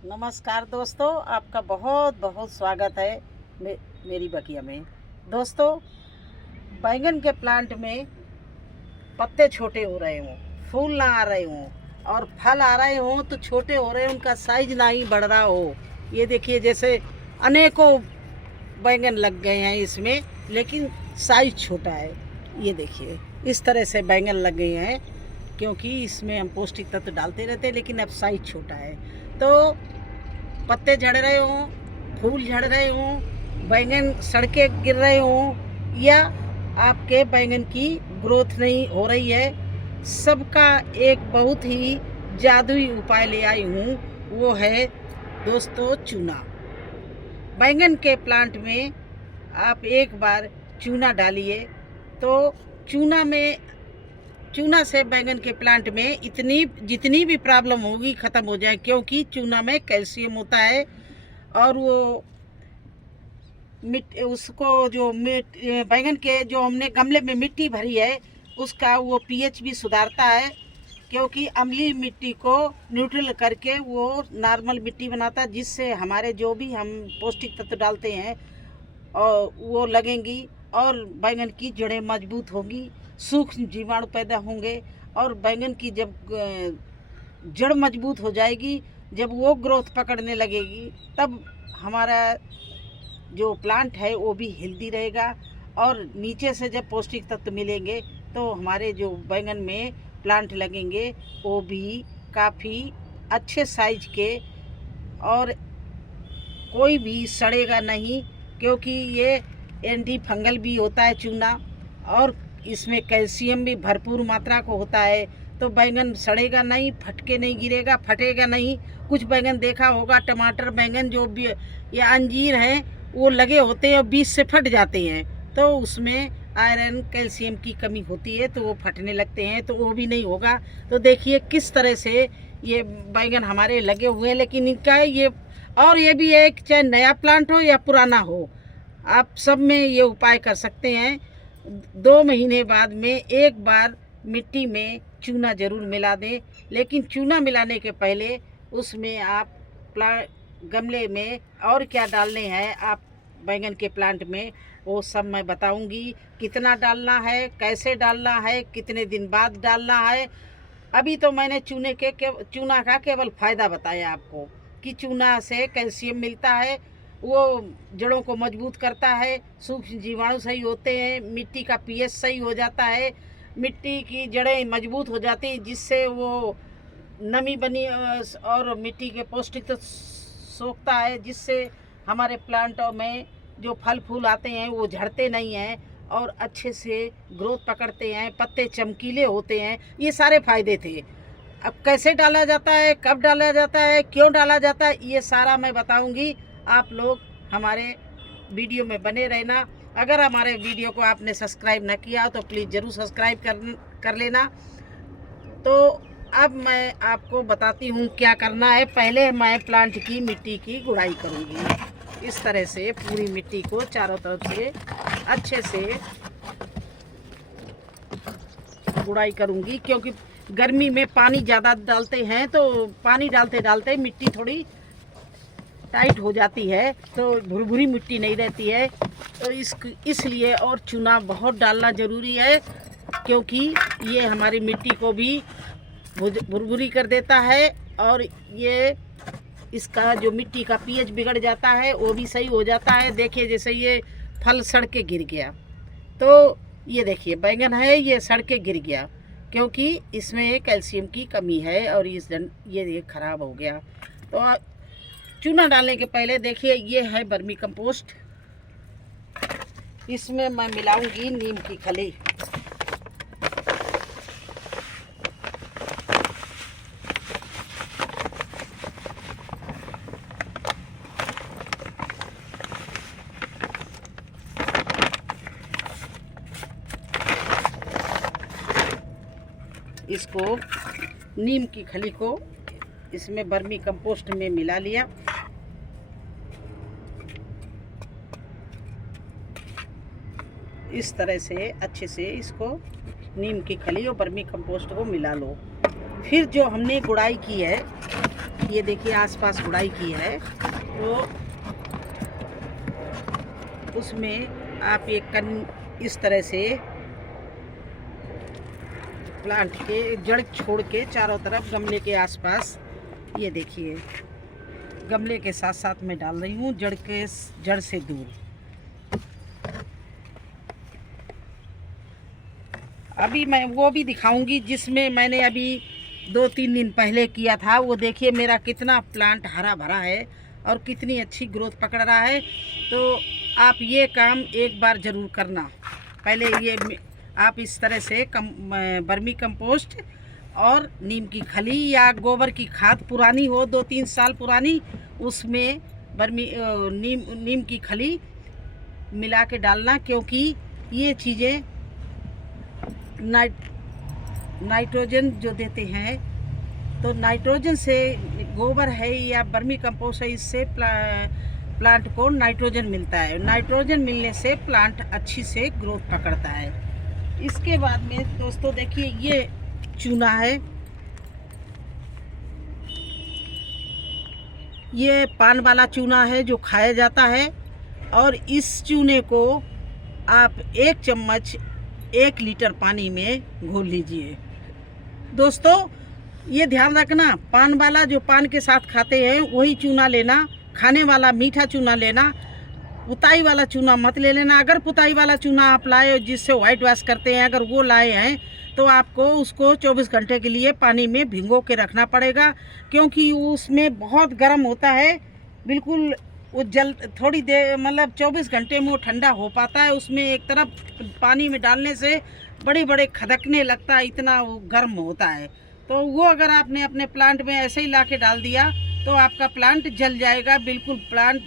नमस्कार दोस्तों, आपका बहुत बहुत स्वागत है मेरी बगिया में। दोस्तों, बैंगन के प्लांट में पत्ते छोटे हो रहे हों, फूल ना आ रहे हों और फल आ रहे हों तो छोटे हो रहे हैं, उनका साइज ना ही बढ़ रहा हो। ये देखिए, जैसे अनेकों बैंगन लग गए हैं इसमें, लेकिन साइज छोटा है। ये देखिए, इस तरह से बैंगन लग गए हैं, क्योंकि इसमें हम पौष्टिक तत्व डालते रहते हैं, लेकिन अब साइज छोटा है। तो पत्ते झड़ रहे हों, फूल झड़ रहे हों, बैंगन सड़के गिर रहे हों, या आपके बैंगन की ग्रोथ नहीं हो रही है, सबका एक बहुत ही जादुई उपाय ले आई हूँ। वो है दोस्तों चूना। बैंगन के प्लांट में आप एक बार चूना डालिए तो चूना से बैंगन के प्लांट में जितनी भी प्रॉब्लम होगी ख़त्म हो जाए, क्योंकि चूना में कैल्शियम होता है और वो बैंगन के जो हमने गमले में मिट्टी भरी है उसका वो पीएच भी सुधारता है, क्योंकि अम्लीय मिट्टी को न्यूट्रल करके वो नॉर्मल मिट्टी बनाता है, जिससे हमारे जो भी हम पौष्टिक तत्व डालते हैं और वो लगेंगी और बैंगन की जड़ें मजबूत होंगी, सूक्ष्म जीवाणु पैदा होंगे और बैंगन की जब जड़ मजबूत हो जाएगी, जब वो ग्रोथ पकड़ने लगेगी, तब हमारा जो प्लांट है वो भी हेल्दी रहेगा और नीचे से जब पौष्टिक तत्व मिलेंगे तो हमारे जो बैंगन में प्लांट लगेंगे वो भी काफ़ी अच्छे साइज के और कोई भी सड़ेगा नहीं, क्योंकि ये एंटी फंगल भी होता है चूना और इसमें कैल्शियम भी भरपूर मात्रा को होता है। तो बैंगन सड़ेगा नहीं, फटके नहीं गिरेगा, फटेगा नहीं। कुछ बैंगन देखा होगा, टमाटर बैंगन जो भी या अंजीर हैं, वो लगे होते हैं और बीच से फट जाते हैं, तो उसमें आयरन कैल्शियम की कमी होती है, तो वो फटने लगते हैं, तो वो भी नहीं होगा। तो देखिए किस तरह से ये बैंगन हमारे लगे हुए हैं, लेकिन इनका ये भी है कि चाहे नया प्लांट हो या पुराना हो, आप सब में ये उपाय कर सकते हैं। 2 महीने बाद में एक बार मिट्टी में चूना ज़रूर मिला दें, लेकिन चूना मिलाने के पहले उसमें आप गमले में और क्या डालने हैं आप बैंगन के प्लांट में, वो सब मैं बताऊंगी। कितना डालना है, कैसे डालना है, कितने दिन बाद डालना है। अभी तो मैंने चूना का केवल फ़ायदा बताया आपको कि चूना से कैल्शियम मिलता है, वो जड़ों को मजबूत करता है, सूक्ष्म जीवाणु सही होते हैं, मिट्टी का पीएच सही हो जाता है, मिट्टी की जड़ें मजबूत हो जाती हैं, जिससे वो नमी बनी और मिट्टी के पौष्टिक तो सोखता है, जिससे हमारे प्लांटों में जो फल फूल आते हैं वो झड़ते नहीं हैं और अच्छे से ग्रोथ पकड़ते हैं, पत्ते चमकीले होते हैं। ये सारे फायदे थे। अब कैसे डाला जाता है, कब डाला जाता है, क्यों डाला जाता है, ये सारा मैं बताऊंगी। आप लोग हमारे वीडियो में बने रहना। अगर हमारे वीडियो को आपने सब्सक्राइब न किया तो प्लीज़ ज़रूर सब्सक्राइब कर लेना। तो अब मैं आपको बताती हूँ क्या करना है। पहले मैं प्लांट की मिट्टी की गुड़ाई करूँगी। इस तरह से पूरी मिट्टी को चारों तरफ से अच्छे से गुड़ाई करूँगी, क्योंकि गर्मी में पानी ज़्यादा डालते हैं तो पानी डालते डालते मिट्टी थोड़ी टाइट हो जाती है, तो भुरभुरी मिट्टी नहीं रहती है। तो इसलिए और चूना बहुत डालना ज़रूरी है, क्योंकि ये हमारी मिट्टी को भी भुरभुरी कर देता है और ये इसका जो मिट्टी का पीएच बिगड़ जाता है वो भी सही हो जाता है। देखिए, जैसे ये फल सड़ के गिर गया, तो ये देखिए बैंगन है, ये सड़ के गिर गया, क्योंकि इसमें कैल्शियम की कमी है और ये ख़राब हो गया। तो चूना डालने के पहले देखिए, ये है वर्मी कंपोस्ट। इसमें मैं मिलाऊंगी नीम की खली। इसको नीम की खली को इसमें वर्मी कंपोस्ट में मिला लिया। इस तरह से अच्छे से इसको नीम की खली और वर्मी कंपोस्ट को मिला लो। फिर जो हमने गुड़ाई की है ये देखिए आसपास गुड़ाई की है, तो उसमें आप ये इस तरह से प्लांट के जड़ छोड़ के चारों तरफ गमले के आसपास, ये देखिए गमले के साथ साथ मैं डाल रही हूँ जड़ से दूर। अभी मैं वो भी दिखाऊंगी जिसमें मैंने अभी 2-3 दिन पहले किया था। वो देखिए मेरा कितना प्लांट हरा भरा है और कितनी अच्छी ग्रोथ पकड़ रहा है। तो आप ये काम एक बार ज़रूर करना। पहले ये आप इस तरह से बर्मी कंपोस्ट और नीम की खली या गोबर की खाद पुरानी हो 2-3 साल पुरानी, उसमें नीम की खली मिला के डालना, क्योंकि ये चीज़ें नाइट्रोजन जो देते हैं, तो नाइट्रोजन से गोबर है या बर्मी कंपोस्ट है, इससे प्लांट को नाइट्रोजन मिलता है। नाइट्रोजन मिलने से प्लांट अच्छी से ग्रोथ पकड़ता है। इसके बाद में दोस्तों देखिए ये चूना है, ये पान वाला चूना है जो खाया जाता है, और इस चूने को आप 1 चम्मच 1 लीटर पानी में घोल लीजिए। दोस्तों ये ध्यान रखना, पान वाला जो पान के साथ खाते हैं वही चूना लेना, खाने वाला मीठा चूना लेना, पुताई वाला चूना मत ले लेना। अगर पुताई वाला चूना आप लाए जिससे वाइट वॉश करते हैं, अगर वो लाए हैं तो आपको उसको 24 घंटे के लिए पानी में भिगो के रखना पड़ेगा, क्योंकि उसमें बहुत गर्म होता है। बिल्कुल वो थोड़ी देर मतलब 24 घंटे में वो ठंडा हो पाता है। उसमें एक तरफ पानी में डालने से बड़े खदकने लगता है, इतना वो गर्म होता है। तो वो अगर आपने अपने प्लांट में ऐसे ही ला के डाल दिया तो आपका प्लांट जल जाएगा, बिल्कुल प्लांट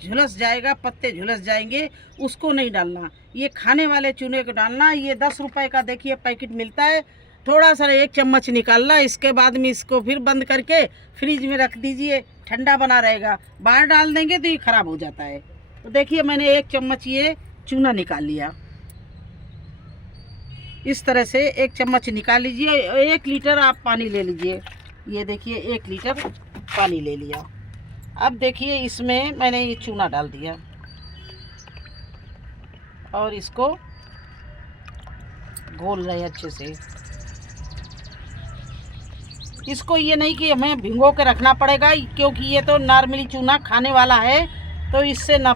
झुलस जाएगा, पत्ते झुलस जाएंगे। उसको नहीं डालना, ये खाने वाले चूने को डालना। ये 10 रुपए का देखिए पैकेट मिलता है, थोड़ा सा 1 चम्मच निकालना। इसके बाद में इसको फिर बंद करके फ्रिज में रख दीजिए, ठंडा बना रहेगा। बाहर डाल देंगे तो ये ख़राब हो जाता है। तो देखिए मैंने 1 चम्मच ये चूना निकाल लिया। इस तरह से 1 चम्मच निकाल लीजिए। 1 लीटर आप पानी ले लीजिए। ये देखिए 1 लीटर पानी ले लिया। अब देखिए इसमें मैंने ये चूना डाल दिया और इसको घोल रहे अच्छे से। इसको ये नहीं कि हमें भिगो के रखना पड़ेगा, क्योंकि ये तो नॉर्मली चूना खाने वाला है, तो इससे न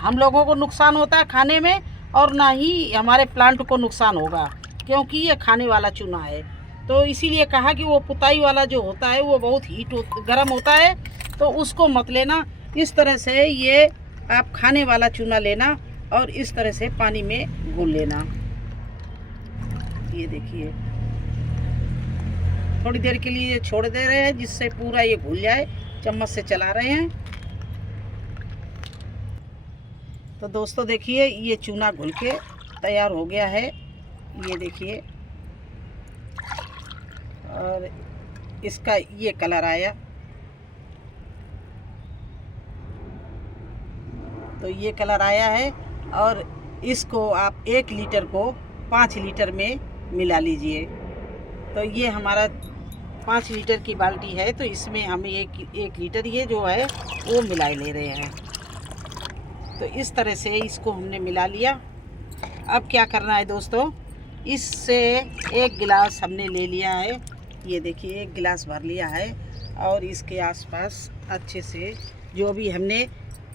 हम लोगों को नुकसान होता है खाने में, और ना ही हमारे प्लांट को नुकसान होगा, क्योंकि ये खाने वाला चूना है। तो इसीलिए कहा कि वो पुताई वाला जो होता है वो बहुत गर्म होता है, तो उसको मत लेना। इस तरह से ये आप खाने वाला चूना लेना और इस तरह से पानी में घोल लेना। ये देखिए थोड़ी देर के लिए छोड़ दे रहे हैं जिससे पूरा ये घुल जाए। चम्मच से चला रहे हैं। तो दोस्तों देखिए ये चूना घुल के तैयार हो गया है, ये देखिए, और इसका ये कलर आया। तो ये कलर आया है, और इसको आप 1 लीटर को 5 लीटर में मिला लीजिए। तो ये हमारा 5 लीटर की बाल्टी है, तो इसमें हम 1 लीटर ये जो है वो मिला ले रहे हैं। तो इस तरह से इसको हमने मिला लिया। अब क्या करना है दोस्तों, इससे 1 गिलास हमने ले लिया है। ये देखिए 1 गिलास भर लिया है, और इसके आसपास अच्छे से जो भी हमने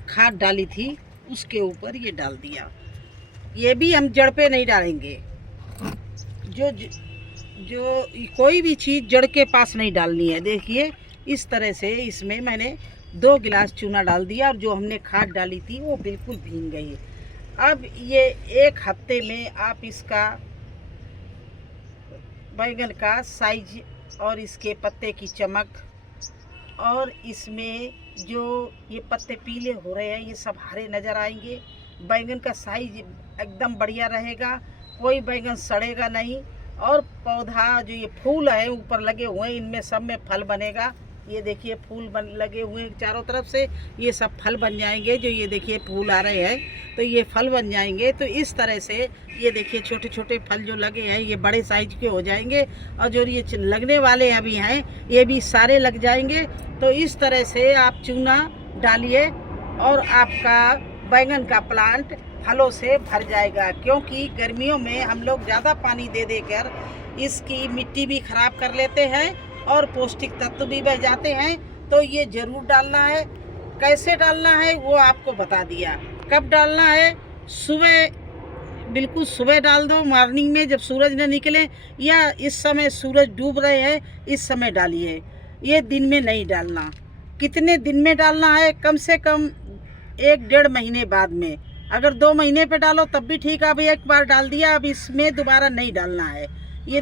खाद डाली थी उसके ऊपर ये डाल दिया। ये भी हम जड़ पे नहीं डालेंगे, जो कोई भी चीज़ जड़ के पास नहीं डालनी है। देखिए इस तरह से इसमें मैंने 2 गिलास चूना डाल दिया, और जो हमने खाद डाली थी वो बिल्कुल भीग गई। अब ये 1 हफ्ते में आप इसका बैंगन का साइज और इसके पत्ते की चमक, और इसमें जो ये पत्ते पीले हो रहे हैं ये सब हरे नज़र आएंगे। बैंगन का साइज एकदम बढ़िया रहेगा, कोई बैंगन सड़ेगा नहीं, और पौधा जो ये फूल है ऊपर लगे हुए हैं इनमें सब में फल बनेगा। ये देखिए फूल बन लगे हुए हैं चारों तरफ से, ये सब फल बन जाएंगे। जो ये देखिए फूल आ रहे हैं तो ये फल बन जाएंगे। तो इस तरह से ये देखिए छोटे छोटे फल जो लगे हैं ये बड़े साइज के हो जाएंगे, और जो ये लगने वाले अभी हैं ये भी सारे लग जाएंगे। तो इस तरह से आप चूना डालिए और आपका बैंगन का प्लांट फलों से भर जाएगा। क्योंकि गर्मियों में हम लोग ज़्यादा पानी दे देकर इसकी मिट्टी भी खराब कर लेते हैं और पौष्टिक तत्व भी बह जाते हैं। तो ये ज़रूर डालना है। कैसे डालना है वो आपको बता दिया। कब डालना है? सुबह, बिल्कुल सुबह डाल दो, मॉर्निंग में जब सूरज न निकले, या इस समय सूरज डूब रहे हैं इस समय डालिए। ये दिन में नहीं डालना। कितने दिन में डालना है? कम से कम 1-1.5 महीने बाद में। अगर 2 महीने पे डालो तब भी ठीक है। अब एक बार डाल दिया, अब इसमें दोबारा नहीं डालना है। ये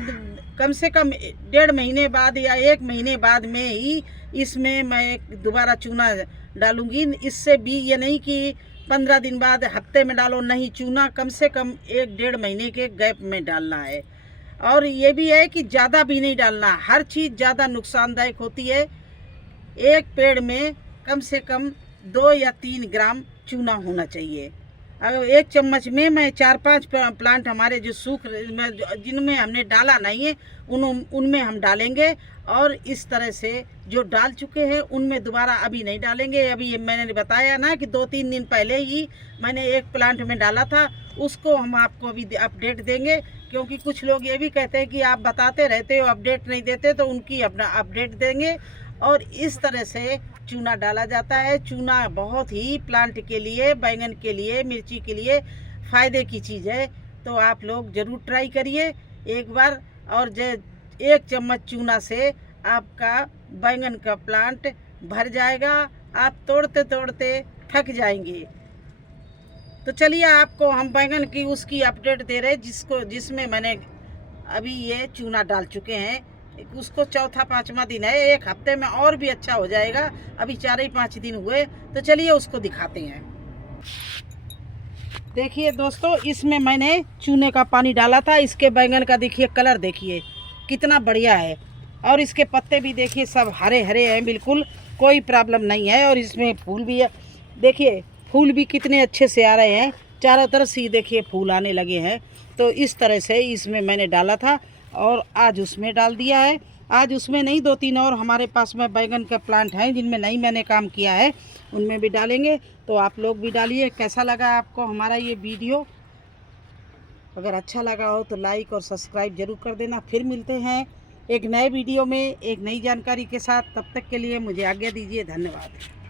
कम से कम 1.5 महीने बाद या 1 महीने बाद में ही इसमें मैं दोबारा चूना डालूंगी। इससे भी ये नहीं कि 15 दिन बाद, हफ्ते में डालो, नहीं। चूना कम से कम 1-1.5 महीने के गैप में डालना है। और ये भी है कि ज़्यादा भी नहीं डालना। हर चीज़ ज़्यादा नुकसानदायक होती है। एक पेड़ में कम से कम 2 या 3 ग्राम चूना होना चाहिए। अगर 1 चम्मच में मैं 4-5 प्लांट हमारे जो सूख जिनमें हमने डाला नहीं है उनमें हम डालेंगे। और इस तरह से जो डाल चुके हैं उनमें दोबारा अभी नहीं डालेंगे। अभी ये मैंने बताया ना कि 2-3 दिन पहले ही मैंने एक प्लांट में डाला था, उसको हम आपको अभी अपडेट देंगे। क्योंकि कुछ लोग ये भी कहते हैं कि आप बताते रहते हो, अपडेट नहीं देते, तो उनकी अपना अपडेट देंगे। और इस तरह से चूना डाला जाता है। चूना बहुत ही प्लांट के लिए, बैंगन के लिए, मिर्ची के लिए फ़ायदे की चीज़ है। तो आप लोग ज़रूर ट्राई करिए एक बार। और 1 चम्मच चूना से आपका बैंगन का प्लांट भर जाएगा। आप तोड़ते तोड़ते थक जाएंगे। तो चलिए आपको हम बैंगन की उसकी अपडेट दे रहे जिसमें मैंने अभी ये चूना डाल चुके हैं। उसको 4था-5वां दिन है। 1 हफ्ते में और भी अच्छा हो जाएगा। अभी 4-5 दिन हुए। तो चलिए उसको दिखाते हैं। देखिए दोस्तों, इसमें मैंने चूने का पानी डाला था। इसके बैंगन का देखिए कलर, देखिए कितना बढ़िया है। और इसके पत्ते भी देखिए सब हरे हरे हैं, बिल्कुल कोई प्रॉब्लम नहीं है। और इसमें फूल भी है, देखिए फूल भी कितने अच्छे से आ रहे हैं। चारों तरफ से देखिए फूल आने लगे हैं। तो इस तरह से इसमें मैंने डाला था और आज उसमें डाल दिया है। आज उसमें नहीं, 2-3 और हमारे पास में बैंगन का प्लांट हैं जिनमें नहीं मैंने काम किया है, उनमें भी डालेंगे। तो आप लोग भी डालिए। कैसा लगा आपको हमारा ये वीडियो? अगर अच्छा लगा हो तो लाइक और सब्सक्राइब ज़रूर कर देना। फिर मिलते हैं एक नए वीडियो में एक नई जानकारी के साथ। तब तक के लिए मुझे आज्ञा दीजिए। धन्यवाद।